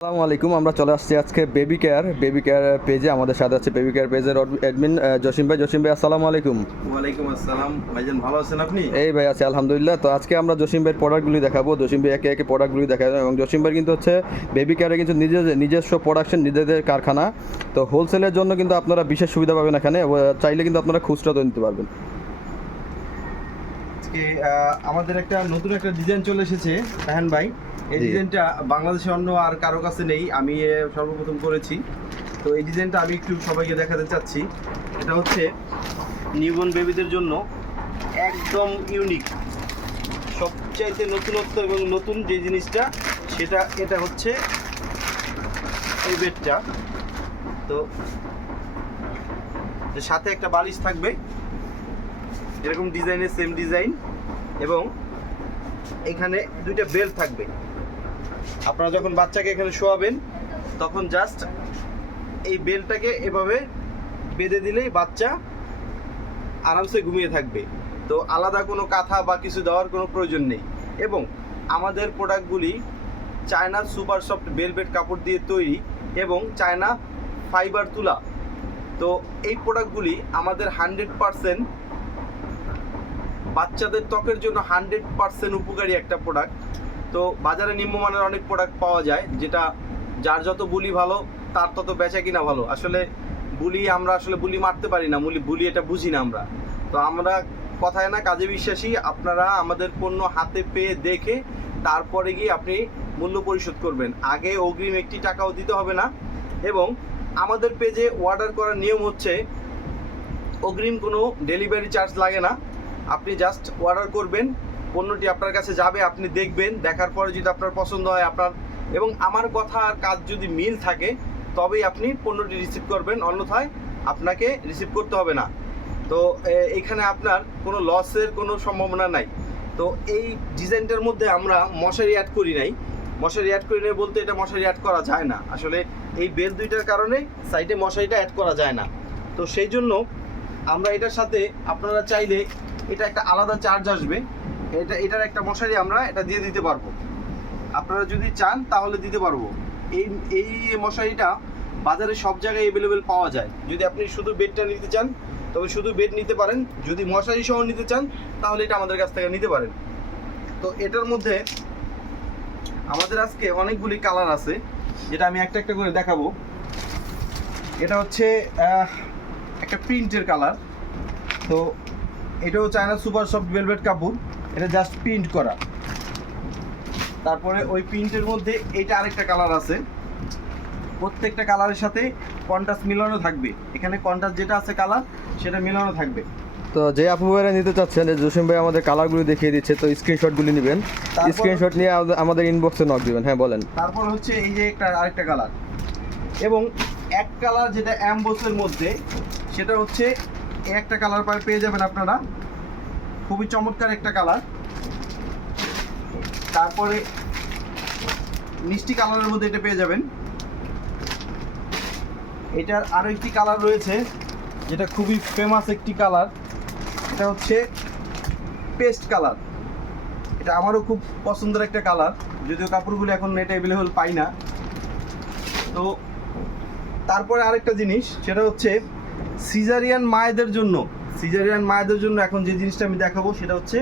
আসসালামু আলাইকুম। আমরা চলে আসছি আজকে বেবি কেয়ার পেজে। আমাদের সাথে আছে বেবি কেয়ার পেজের অ্যাডমিন জসিম ভাই আসসালামু আলাইকুম। ওয়ালাইকুম আসসালাম ভাইজান, ভালো আছেন আপনি? এই ভাই আছি আলহামদুলিল্লাহ। তো আজকে আমরা জসিম ভাইয়ের প্রোডাক্টগুলি দেখাবো, জসিম ভাই একে একে প্রোডাক্টগুলি দেখাবো। এবং জসিম ভাই কিন্তু হচ্ছে বেবি কেয়ারে কিন্তু নিজস্ব প্রোডাকশন, নিজেদের কারখানা। তো হোলসেলের জন্য কিন্তু আপনারা বিশেষ সুবিধা পাবেন এখানে, চাইলে কিন্তু আপনারা খুচরাতেও নিতে পারবেন। আজকে আমাদের নতুন একটা ডিজাইন চলে এসেছে রাহান ভাই। এই জি। ডিজাইনটা বাংলাদেশে অন্য আর কারো কাছে নেই, আমি সর্বপ্রথম করেছি। তো এই ডিজাইনটা আমি একটু সবাইকে দেখাতে চাচ্ছি। এটা হচ্ছে নিউবর্ন বেবিদের জন্য একদম ইউনিক, সবচাইতে নতুনত্ব এবং নতুন যে জিনিসটা এটা হচ্ছে এই বেডটা। তো এর সাথে একটা বালিশ থাকবে, এরকম ডিজাইনের সেম ডিজাইন, এবং এখানে দুইটা বেল্ট থাকবে। আপনারা যখন বাচ্চাকে এখানে শোয়াবেন তখন জাস্ট এই বেল্টটাকে এভাবে বেঁধে দিলেই বাচ্চা আরামসে ঘুমিয়ে থাকবে। তো আলাদা কোনো কাঁথা বা কিছু দেওয়ার কোনো প্রয়োজন নেই। এবং আমাদের প্রোডাক্টগুলি চায়না সুপার সফট ভেলভেট কাপড় দিয়ে তৈরি এবং চায়না ফাইবার তুলা। তো এই প্রোডাক্টগুলি আমাদের 100% বাচ্চাদের ত্বকের জন্য 100% উপকারী একটা প্রোডাক্ট। তো বাজারে নিম্নমানের অনেক প্রোডাক্ট পাওয়া যায়, যেটা যার যত বুলি ভালো তার তত বেচা কিনা ভালো। আসলে আমরা বুলি মারতে পারি না, বুলি এটা বুঝি না আমরা। তো আমরা কথায় না কাজে বিশ্বাসী। আপনারা আমাদের পণ্য হাতে পেয়ে দেখে তারপরে গিয়ে আপনি মূল্য পরিশোধ করবেন, আগে অগ্রিম একটি টাকাও দিতে হবে না। এবং আমাদের পেজে অর্ডার করার নিয়ম হচ্ছে অগ্রিম কোনো ডেলিভারি চার্জ লাগে না। আপনি জাস্ট অর্ডার করবেন, পণ্যটি আপনার কাছে যাবে, আপনি দেখবেন, দেখার পরে যদি আপনার পছন্দ হয় এবং আমার কথা আর কাজ যদি মিল থাকে তবেই আপনি পণ্যটি রিসিভ করবেন, অন্যথায় আপনাকে রিসিভ করতে হবে না। তো এখানে আপনার কোনো লসের কোনো সম্ভাবনা নাই। তো এই ডিজাইনটার মধ্যে আমরা মশারি অ্যাড করি নাই। বলতে এটা মশারি অ্যাড করা যায় না, আসলে এই বেল দুইটার কারণে সাইডে মশারিটা অ্যাড করা যায় না। তো সেই জন্য আমরা এটার সাথে, আপনারা চাইলে এটা একটা আলাদা চার্জ আসবে, এটার একটা মশারি আমরা এটা দিয়ে দিতে পারবো। আপনারা যদি চান তাহলে দিতে পারবো। এই মশারিটা বাজারে সব জায়গায় অ্যাভেলেবেল পাওয়া যায়। যদি আপনি শুধু বেডটা নিতে চান তবে শুধু বেড নিতে পারেন, যদি মশারি সহ নিতে চান তাহলে এটা আমাদের কাছ থেকে নিতে পারেন। তো এটার মধ্যে আমাদের আজকে অনেকগুলি কালার আছে, যেটা আমি একটা একটা করে দেখাবো। এটা হচ্ছে একটা প্রিন্টের কালার। তো এটাও চায়না সুপার সফট ভেলভেট কাপড়, এটা জাস্ট প্রিন্ট করা। তারপরে ওই প্রিন্টের মধ্যে এটা আরেকটা কালার আছে, প্রত্যেকটা কালারের সাথে কন্ট্রাস্ট মিলানো থাকবে। এখানে কন্ট্রাস্ট যেটা আছে কালার সেটা মিলানো থাকবে। তো যে আপু ভাইরা নিতে চাচ্ছেন, যে জসিম ভাই আমাদের কালারগুলি দেখিয়ে দিচ্ছে, তো স্ক্রিনশটগুলি নেবেন, স্ক্রিনশট নিয়ে আমাদের ইনবক্সে নক দিবেন। হ্যাঁ বলেন। তারপর হচ্ছে এই যে আরেকটা কালার, এবং এক কালার যেটা অ্যাম্বোসের মধ্যে, সেটা হচ্ছে একটা কালার পেয়ে যাবেন আপনারা, খুবই চমৎকার একটা কালার। তারপরে মিষ্টি কালারের মধ্যে এটা পেয়ে যাবেন। এটার আরও একটি কালার রয়েছে যেটা খুবই ফেমাস একটি কালার, এটা হচ্ছে পেস্ট কালার। এটা আমারও খুব পছন্দের একটা কালার, যদিও কাপড়গুলো এখন এটা অ্যাভেলেবল পাই না। তো তারপরে আরেকটা জিনিস, সেটা হচ্ছে সিজারিয়ান মায়েদের জন্য এখন যে জিনিসটা আমি দেখাবো সেটা হচ্ছে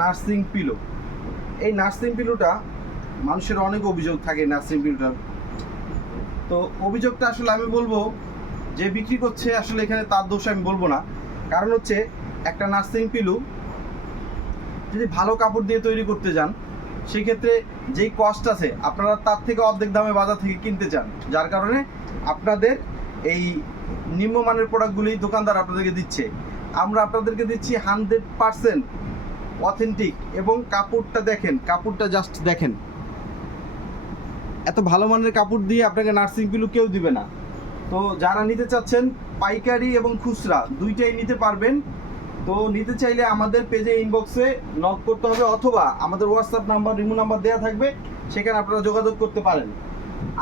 নার্সিং পিলো। এই নার্সিং পিলোটা মানুষের অনেক অভিযোগ থাকে নার্সিং পিলোটার। তো অভিযোগটা আসলে আমি বলবো যে বিক্রি করছে আসলে এখানে তার দোষ আমি বলবো না। কারণ হচ্ছে একটা নার্সিং পিলো যদি ভালো কাপড় দিয়ে তৈরি করতে যান, সেক্ষেত্রে যেই কস্ট আছে আপনারা তার থেকে অর্ধেক দামে বাজার থেকে কিনতে চান, যার কারণে আপনাদের এই নিম্নমানের প্রোডাক্টগুলি দোকানদার আপনাদেরকে দিচ্ছে। আমরা আপনাদেরকে দিচ্ছি 100% অথেন্টিক। এবং কাপড়টা দেখেন, কাপড়টা জাস্ট দেখেন, এত ভালো মানের কাপড় দিয়ে আপনাকে নার্সিং পিলো কেউ দিবে না। তো যারা নিতে চাচ্ছেন পাইকারি এবং খুচরা দুইটাই নিতে পারবেন। তো নিতে চাইলে আমাদের পেজে ইনবক্সে নক করতে হবে, অথবা আমাদের হোয়াটসঅ্যাপ নাম্বার, রিমো নাম্বার দেওয়া থাকবে, সেখানে আপনারা যোগাযোগ করতে পারেন।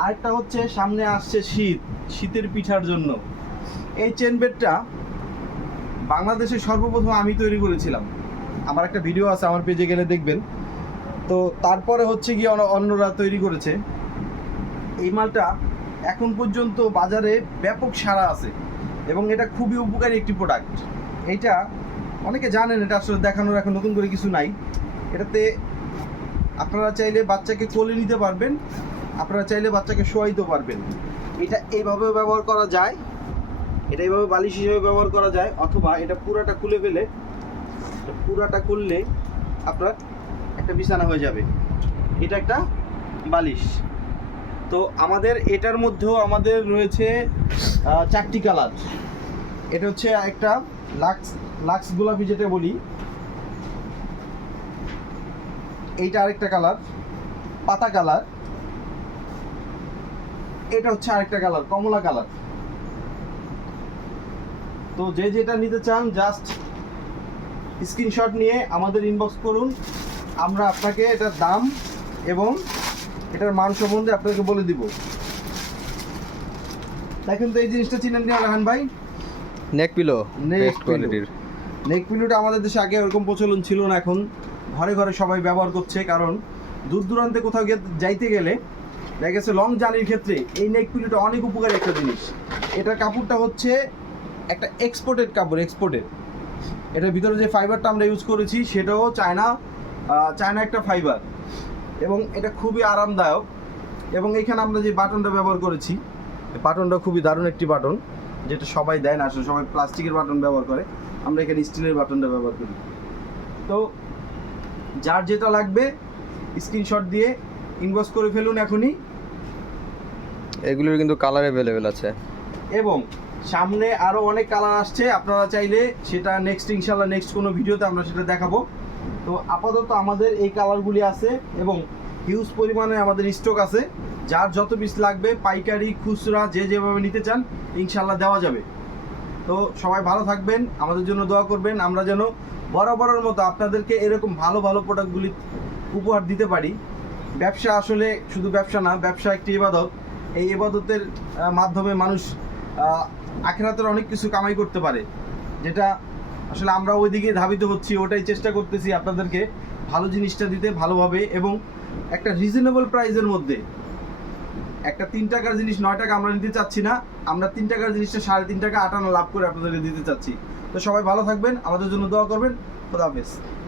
আরেকটা হচ্ছে সামনে আসছে শীতের পিঠার জন্য এই চেন বেডটা বাংলাদেশে সর্বপ্রথম আমি তৈরি করেছিলাম। আমার একটা ভিডিও আছে, আমার পেজে গেলে দেখবেন। তো তারপরে হচ্ছে গিয়ে অন্যরা তৈরি করেছে। এই মালটা এখন পর্যন্ত বাজারে ব্যাপক সাড়া আছে এবং এটা খুবই উপকারী একটি প্রোডাক্ট। এইটা অনেকে জানেন, এটা আসলে দেখানোর এখন নতুন করে কিছু নাই। এটাতে আপনারা চাইলে বাচ্চাকে কোলে নিতে পারবেন, আপনারা চাইলে বাচ্চাকে শোয়াইতে পারবেন। এটা এইভাবেও ব্যবহার করা যায়, এটা এইভাবে বালিশ হিসেবে ব্যবহার করা যায়, অথবা এটা পুরাটা খুলে ফেলে পুরাটা করলে আপনার একটা বিছানা হয়ে যাবে। এটা একটা বালিশ। তো আমাদের এটার মধ্যেও আমাদের রয়েছে 4টি কালার। এটা হচ্ছে একটা লাক্স গোলাপি যেটা বলি, এইটা আরেকটা কালার পাতা কালার, এটা হচ্ছে আরেকটা কালার কমলা কালার। তো যে যেটা নিতে চান জাস্ট স্ক্রিনশট নিয়ে আমাদের ইনবক্স করুন, আমরা আপনাকে এটার দাম এবং এটার মান সম্বন্ধে আপনাকে বলে দিব। দেখেন তো এই জিনিসটা চিনেন না রাহান ভাই? নেক পিলো Neck বেস্ট pillow। কোয়ালিটির। নেক পিলোটা আমাদের দেশে আগে ওরকম প্রচলন ছিল না, এখন ঘরে ঘরে সবাই ব্যবহার করছে। কারণ দূর দূরান্তে কোথাও যাইতে গেলে দেখা গেছে লং জার্নির ক্ষেত্রে এই নেক পিলোটা অনেক উপকারী একটা জিনিস। এটার কাপড়টা হচ্ছে একটা এক্সপোর্টেড কাপড়, এক্সপোর্টেড। এটার ভিতরে যে ফাইবারটা আমরা ইউজ করেছি সেটাও চায়না একটা ফাইবার, এবং এটা খুবই আরামদায়ক। এবং এখানে আমরা যে বাটনটা ব্যবহার করেছি, বাটনটা খুবই দারুণ একটি বাটন, যেটা সবাই দেয় না, আসলে সবাই প্লাস্টিকের বাটন ব্যবহার করে, আমরা এখানে স্টিলের বাটনটা ব্যবহার করি। তো যার যেটা লাগবে স্ক্রিনশট দিয়ে ইনবক্স করে ফেলুন এখনই। এগুলোর কিন্তু কালার অ্যাভেলেবেল আছে। এবং সামনে আরও অনেক কালার আসছে, আপনারা চাইলে সেটা ইনশাল্লাহ নেক্সট কোনো ভিডিওতে আমরা সেটা দেখাবো। তো আপাতত আমাদের এই কালারগুলি আছে এবং হিউজ পরিমাণে আমাদের স্টক আছে। যার যত পিস লাগবে পাইকারি খুচরা যে যেভাবে নিতে চান ইনশাল্লাহ দেওয়া যাবে। তো সবাই ভালো থাকবেন, আমাদের জন্য দোয়া করবেন, আমরা যেন বরাবরের মতো আপনাদেরকে এরকম ভালো ভালো প্রোডাক্টগুলি উপহার দিতে পারি। ব্যবসা আসলে শুধু ব্যবসা না, ব্যবসা একটি ইবাদত। এই ইবাদতের মাধ্যমে মানুষ আখিরাতের অনেক কিছু কামাই করতে পারে, যেটা আসলে আমরা ওইদিকে ধাবিত হচ্ছি, ওটাই চেষ্টা করতেছি আপনাদেরকে ভালো জিনিসটা দিতে ভালোভাবে এবং একটা রিজনেবল প্রাইসের মধ্যে। একটা 3 টাকার জিনিস 9 টাকা আমরা নিতে চাচ্ছি না, আমরা 3 টাকার জিনিসটা 3.5 টাকা 8 আনা লাভ করে আপনাদেরকে দিতে চাচ্ছি। তো সবাই ভালো থাকবেন, আমাদের জন্য দোয়া করবেন। খোদা হাফেজ।